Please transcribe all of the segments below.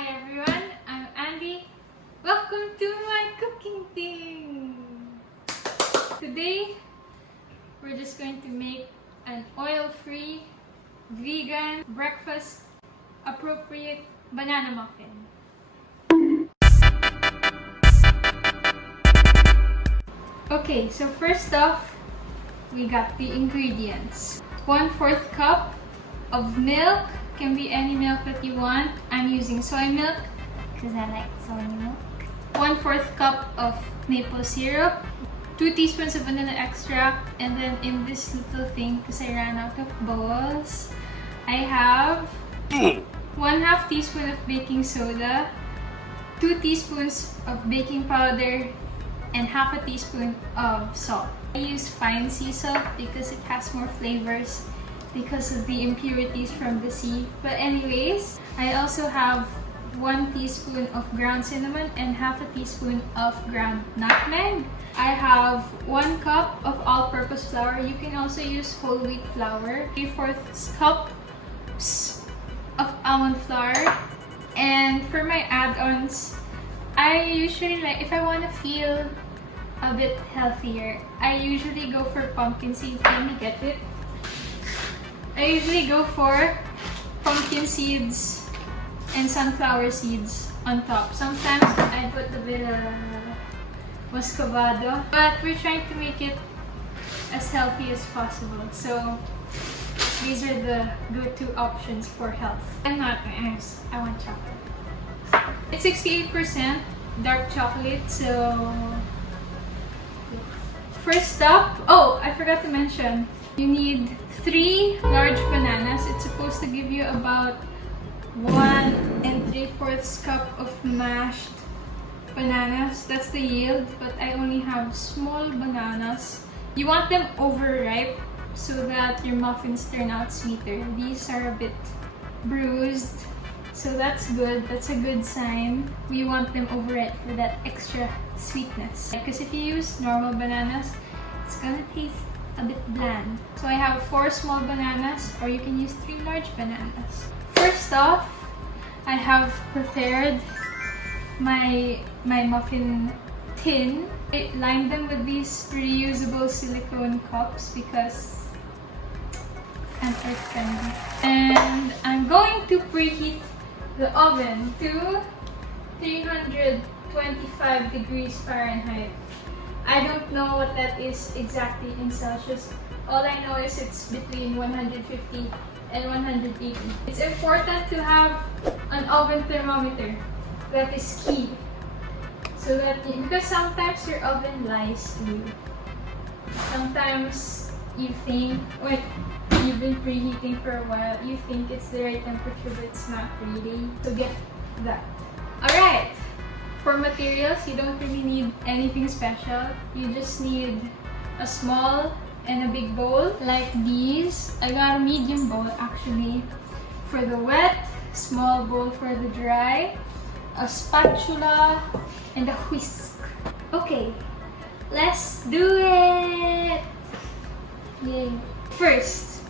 Hi everyone, I'm Andy. Welcome to my cooking thing. Today, we're just going to make an oil-free, vegan, breakfast appropriate banana muffin. Okay, so first off, we got the ingredients. 1/4 cup of milk. Can be any milk that you want. I'm using soy milk because I like soy milk. 1/4 cup of maple syrup. 2 teaspoons of vanilla extract. And then in this little thing, because I ran out of bowls, I have 1/2 teaspoon of baking soda, 2 teaspoons of baking powder, and 1/2 teaspoon of salt. I use fine sea salt because it has more flavors because of the impurities from the sea. But anyways, I also have 1 teaspoon of ground cinnamon and 1/2 teaspoon of ground nutmeg. I have 1 cup of all-purpose flour. You can also use whole wheat flour. 3/4 cups of almond flour. And for my add-ons, I usually like, if I want to feel a bit healthier, I usually go for pumpkin seeds. Let me get it. I usually go for pumpkin seeds and sunflower seeds on top. Sometimes I put a bit of muscovado, but we're trying to make it as healthy as possible. So these are the go-to options for health. I'm not nice. I want chocolate. It's 68% dark chocolate, so first up, oh, I forgot to mention, you need 3 large bananas. It's supposed to give you about 1 3/4 cup of mashed bananas. That's the yield, but I only have small bananas. You want them overripe so that your muffins turn out sweeter. These are a bit bruised, so that's good. That's a good sign. We want them overripe for that extra sweetness. Because if you use normal bananas, it's gonna taste a bit bland. So I have 4 small bananas, or you can use 3 large bananas. First off, I have prepared my muffin tin. I lined them with these reusable silicone cups because I'm earth-friendly. And I'm going to preheat the oven to 325 degrees Fahrenheit. I don't know what that is exactly in Celsius. All I know is it's between 150 and 180. It's important to have an oven thermometer. That is key. So that, because sometimes your oven lies to you. Sometimes you think, wait, you've been preheating for a while, you think it's the right temperature, but it's not really. So get that. Alright! For materials, you don't really need anything special. You just need a small and a big bowl like these. I got a medium bowl actually for the wet, small bowl for the dry, a spatula, and a whisk. Okay, let's do it! Yay! First,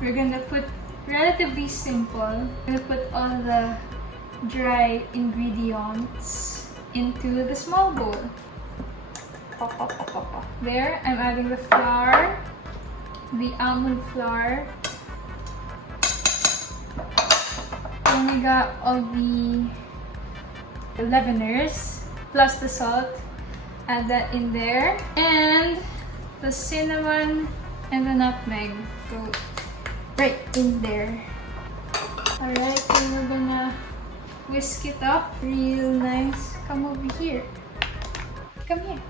we're gonna put, relatively simple, we're gonna put all the dry ingredients into the small bowl. There, I'm adding the flour, the almond flour. Then we got all the leaveners plus the salt. Add that in there, and the cinnamon and the nutmeg go right in there. Alright, then we're gonna whisk it up real nice. Come over here. Come here.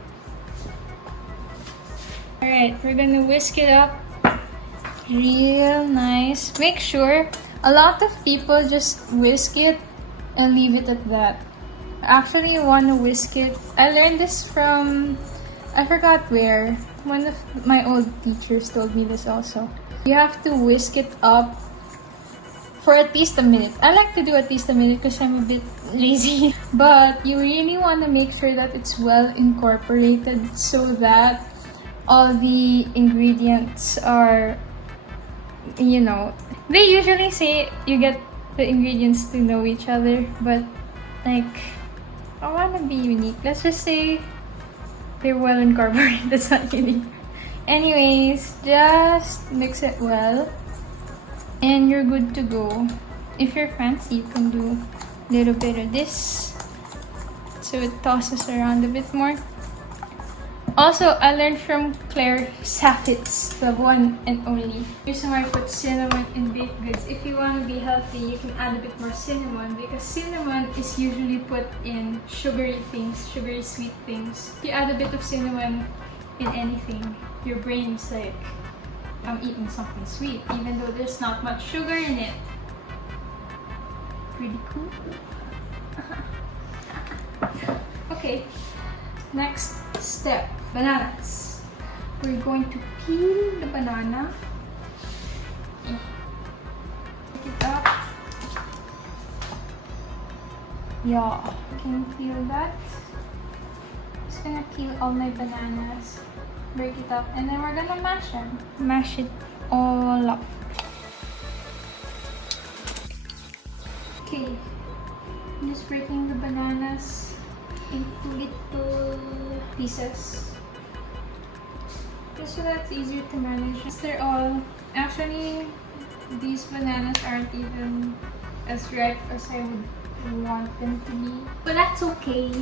Alright, we're gonna whisk it up real nice. Make sure, a lot of people just whisk it and leave it at that. Actually, you want to whisk it. I learned this from, I forgot where. One of my old teachers told me this also. You have to whisk it up for at least a minute. I like to do at least a minute because I'm a bit lazy. But you really want to make sure that it's well incorporated so that all the ingredients are, you know, they usually say you get the ingredients to know each other, but Like, I want to be unique. Let's just say they're well incorporated. That's not unique. Anyways, just mix it well and you're good to go. If you're fancy, you can do a little bit of this so it tosses around a bit more. Also, I learned from Claire Saffitz, the one and only. Here's how I put cinnamon in baked goods. If you want to be healthy, you can add a bit more cinnamon because cinnamon is usually put in sugary things, sugary sweet things. If you add a bit of cinnamon in anything, your brain's like, I'm eating something sweet, even though there's not much sugar in it. Pretty cool. Okay, next step, bananas. We're going to peel the banana. Pick it up. Yeah, can you feel that? Just gonna peel all my bananas, break it up, and then we're gonna mash them. Mash it all up. Okay, I'm just breaking the bananas into little pieces. Just so that's easier to manage. They're all, actually, these bananas aren't even as ripe as I would want them to be. But that's okay.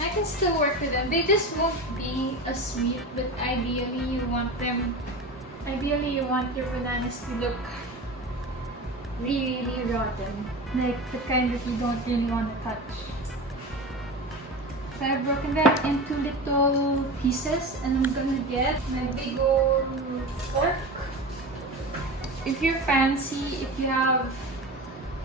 I can still work with them. They just won't be as sweet, but ideally you want your bananas to look really rotten. Like the kind that you don't really want to touch. So I've broken them into little pieces and I'm gonna get my big old fork. If you're fancy, if you have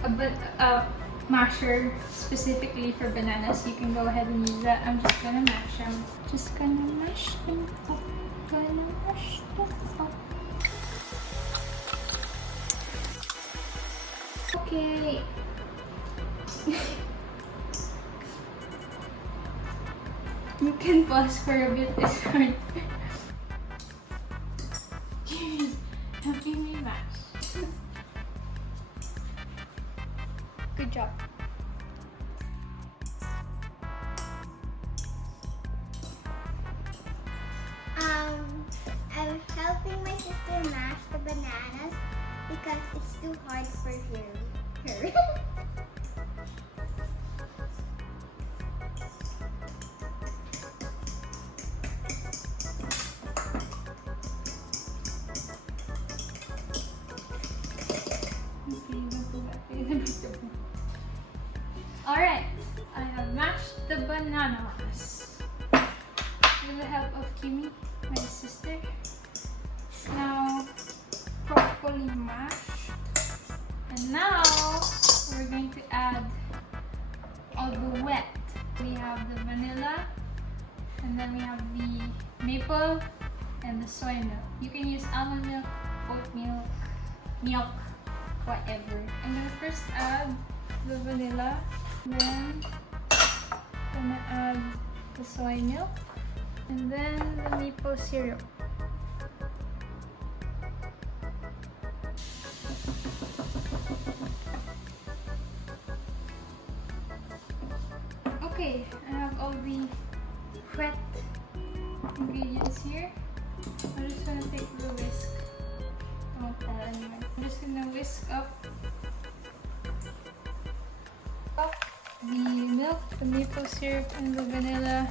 a masher specifically for bananas, you can go ahead and use that. I'm just gonna mash them. Just gonna mash them up. Gonna mash them up. Okay. You can pause for a bit. It's hard. Cheers. Helping me mash. Good job. I was helping my sister mash the bananas because it's too hard for her. Alright, I have mashed the bananas with the help of Kimi, my sister. It's now properly mashed. And now we're going to add all the wet. We have the vanilla, and then we have the maple and the soy milk. You can use almond milk, oat milk, whatever. I'm gonna first add the vanilla, then I'm gonna add the soy milk, and then the maple syrup. Okay, I have all the wet ingredients here. I'm just gonna take the whisk. Don't tell anyone. I'm just gonna whisk up the milk, the maple syrup, and the vanilla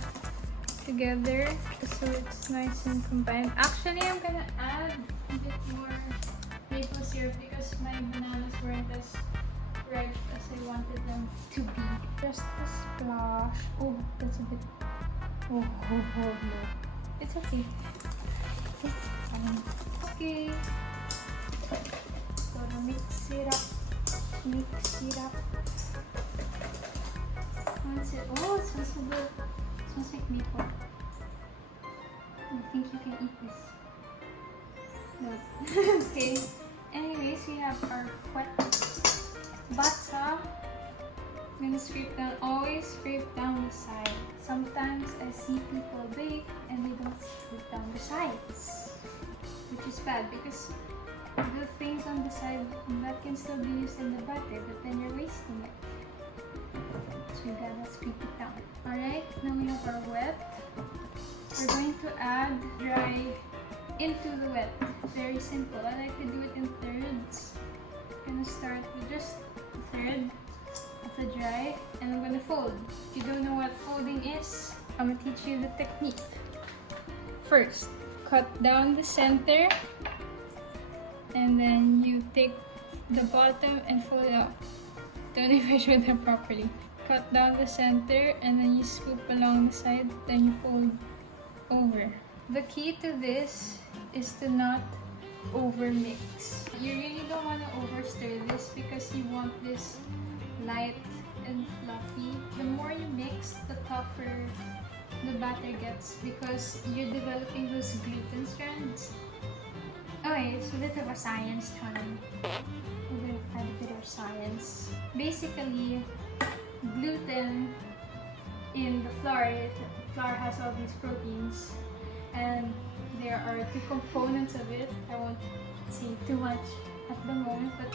together just so it's nice and combined. Actually, I'm gonna add a bit more maple syrup because my bananas weren't as ripe as I wanted them to be. Just a splash. Oh, that's a bit. Oh no. It's okay. It's fine. Okay. Gonna mix it up. Mix it up. Once it. Oh, it smells so good. It smells like maple. I think you can eat this. No. Okay. Anyways, we have our wet butter. I'm gonna scrape down, always scrape down the side. Sometimes I see people bake and they don't scrape down the sides, which is bad because the things on the side that can still be used in the butter, but then you're wasting it. So we gotta scrape it down. Alright, now we have our wet. We're going to add dry into the wet. Very simple. I like to do it in thirds. I'm gonna start with just a third of the dry, and I'm gonna fold. If you don't know what folding is, I'm gonna teach you the technique. First, cut down the center, and then you take the bottom and fold it up. Don't know if I showed that properly. Cut down the center, and then you scoop along the side, then you fold over. The key to this is to not over mix. You really don't want to over stir this because you want this light and fluffy. The more you mix, the tougher the batter gets because you're developing those gluten strands. Okay, so a bit of a science time. We're gonna add a bit of science. Basically, gluten in the flour, flour has all these proteins, and there are two components of it. I won't say too much at the moment, but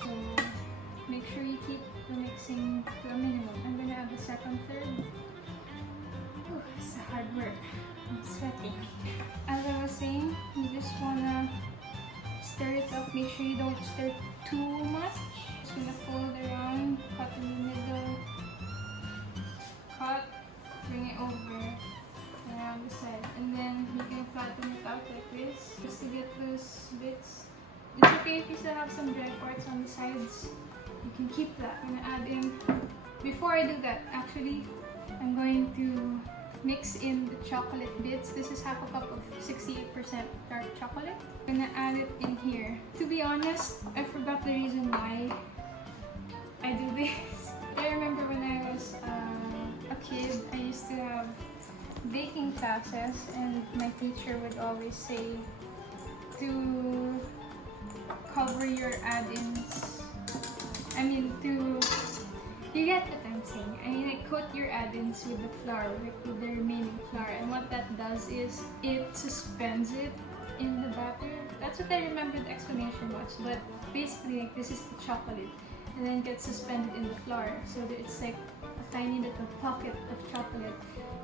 so make sure you keep the mixing to a minimum. I'm gonna add the second third. Ooh, it's hard work. I'm sweating. As I was saying, you just wanna stir it up. Make sure you don't stir too much. Just gonna fold around, cut in the middle, cut, bring it over around the side, and then you can flatten it out like this just to get those bits. It's okay if you still have some dry parts on the sides. You can keep that. I'm gonna add in. Before I do that, actually, I'm going to mix in the chocolate bits. This is half a cup of 68% dark chocolate. I'm gonna add it in here. To be honest, I forgot the reason why I do this. I remember when I was a kid, I used to have baking classes, and my teacher would always say to cover your add-ins. I mean, you get what I'm saying. I mean, like, coat your add-ins with the flour, with the remaining flour, and what that does is it suspends it in the batter. That's what I remember the explanation was, but basically, like, this is the chocolate, and then it gets suspended in the flour, so that it's like a tiny little pocket of chocolate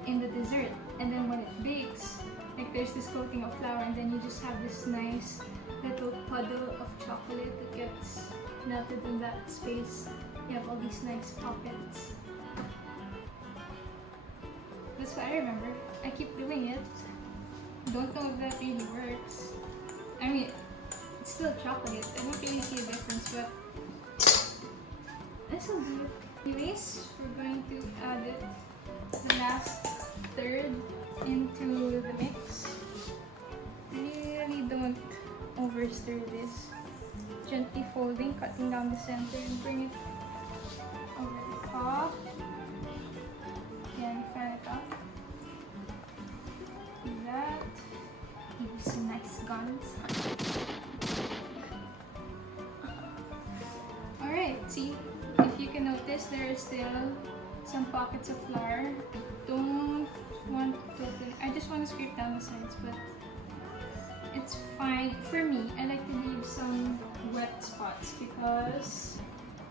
in the dessert. And then when it bakes, like, there's this coating of flour, and then you just have this nice little puddle of chocolate that gets melted in that space. You have all these nice pockets. That's what I remember. I keep doing it. Don't know if that really works. I mean, it's still chocolate. I don't really see a difference, but that's so good. Anyways, we're going to add it, the last third, into the mix. Really don't over stir this. Gently folding, cutting down the center, and bring it over the top. Again, fan it up. Do that. Give you some nice guns. Alright, see, if you can notice, there are still some pockets of flour. I don't want to totally, I just want to scrape down the sides, but it's fine. For me, I like to leave some wet spots because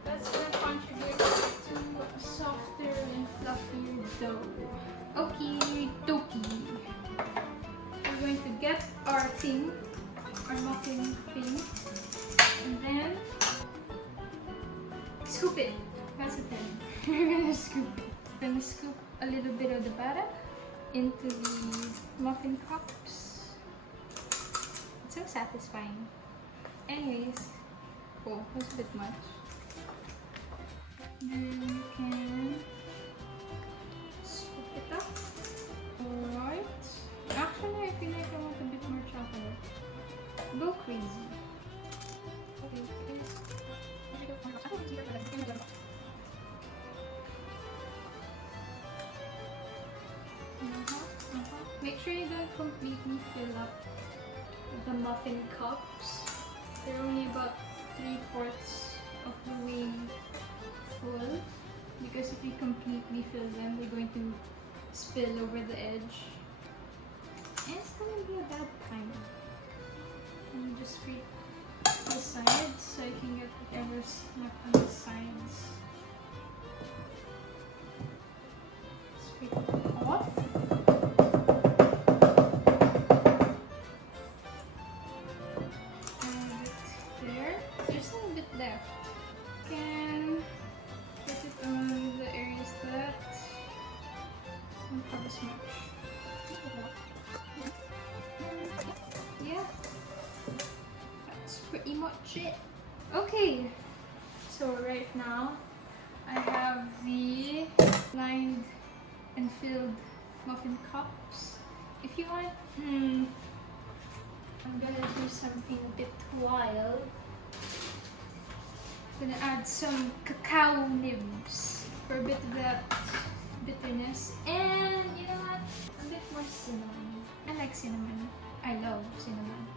that's going to contribute to a softer and fluffier dough. Okay, dokie. We're going to get our thing, our muffin thing, and then scoop it. That's the thing. We're gonna scoop it. We're gonna scoop a little bit of the batter into the muffin cups. It's so satisfying. Anyways, oh, that's a bit much. Then you can scoop it up. Alright. Actually, I feel like I want a bit more chocolate. Go crazy. Okay, Make sure you don't completely fill up the muffin cups. They're only about 3/4 of the way full, because if you completely fill them, they're going to spill over the edge. And it's gonna be a bad time. And you just scrape the sides so you can get whatever's left on the sides. Scrape it off. And it there. There's a little bit left. You can put it on the areas that don't have as much. Yeah, that's pretty much it. Okay, so right now I have the lined and filled muffin cups. If you want, I'm gonna do something a bit wild. I'm gonna add some cacao nibs for a bit of that bitterness, and you know what? A bit more cinnamon. I like cinnamon. I love cinnamon.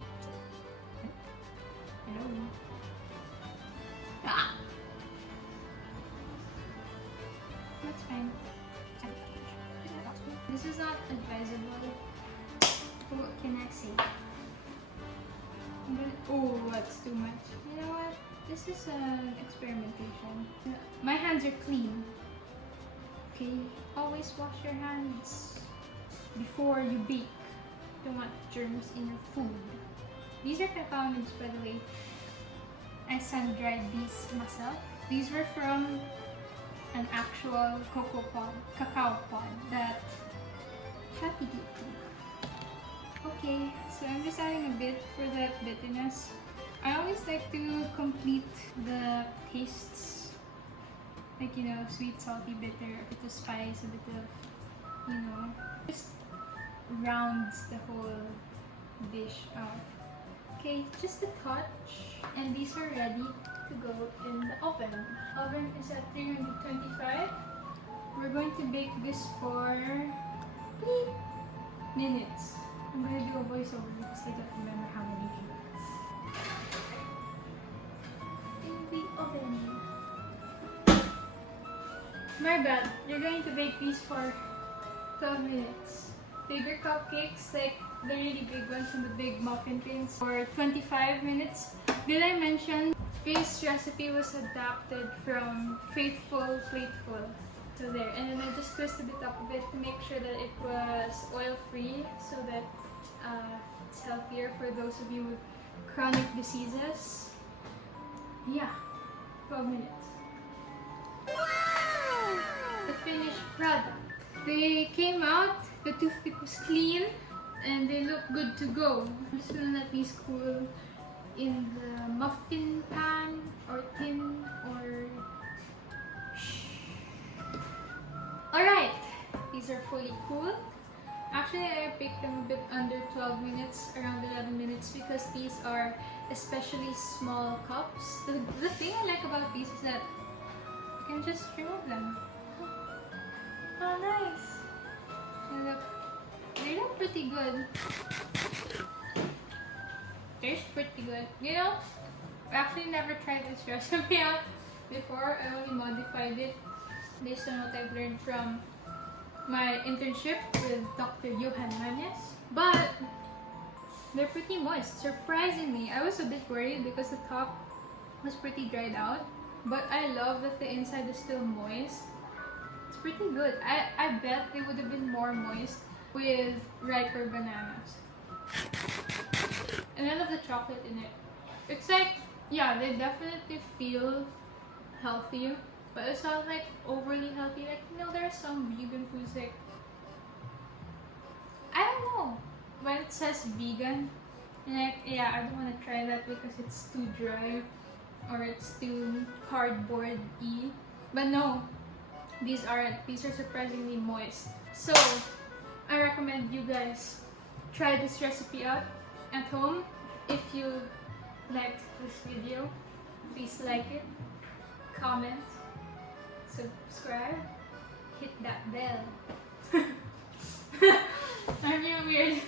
Hello. Ah! That's fine. This is not advisable. What can I say? Oh, that's too much. You know what? This is an experimentation. My hands are clean. Okay, always wash your hands before you bake. Don't want germs in your food. These are cacao nibs, by the way. I sun-dried these myself. These were from an actual cacao pod that Happy gave to me. Okay, so I'm just adding a bit for that bitterness. I always like to complete the tastes, like, you know, sweet, salty, bitter, a bit of spice, a bit of, you know, just rounds the whole dish out. Okay, just a touch, and these are ready to go in the oven. Oven is at 325. We're going to bake this for 3 minutes. I'm gonna do a voiceover because I don't remember how many minutes. In the oven. My bad. You're going to bake these for 12 minutes. Bigger cupcakes, like the really big ones and the big muffin tins, for 25 minutes. Did I mention this recipe was adapted from Faithful Plateful? So there, and then I just twisted it up a bit to make sure that it was oil-free, so that it's healthier for those of you with chronic diseases. Yeah, 12 minutes. Wow! The finished product. They came out, the toothpick was clean, and they look good to go. I'm just gonna let these cool in the muffin pan or tin or... Alright, these are fully cooled. Actually, I picked them a bit under 12 minutes, around 11 minutes, because these are especially small cups. The thing I like about these is that you can just remove them. Oh, nice! They look pretty good. Tastes pretty good. You know, I actually never tried this recipe out before. I only modified it based on what I've learned from my internship with Dr. Johan Manes. But they're pretty moist, surprisingly. I was a bit worried because the top was pretty dried out, but I love that the inside is still moist. It's pretty good. I bet they would have been more moist with riper bananas. And I love the chocolate in it. It's like, yeah, they definitely feel healthy, but it's not like overly healthy. Like, you know, there are some vegan foods like, I don't know, when it says vegan, and like, yeah, I don't want to try that because it's too dry or it's too cardboard-y. But no, these aren't. These are surprisingly moist. So I recommend you guys try this recipe out at home. If you liked this video, please like it, comment, subscribe, hit that bell. I'm really weird.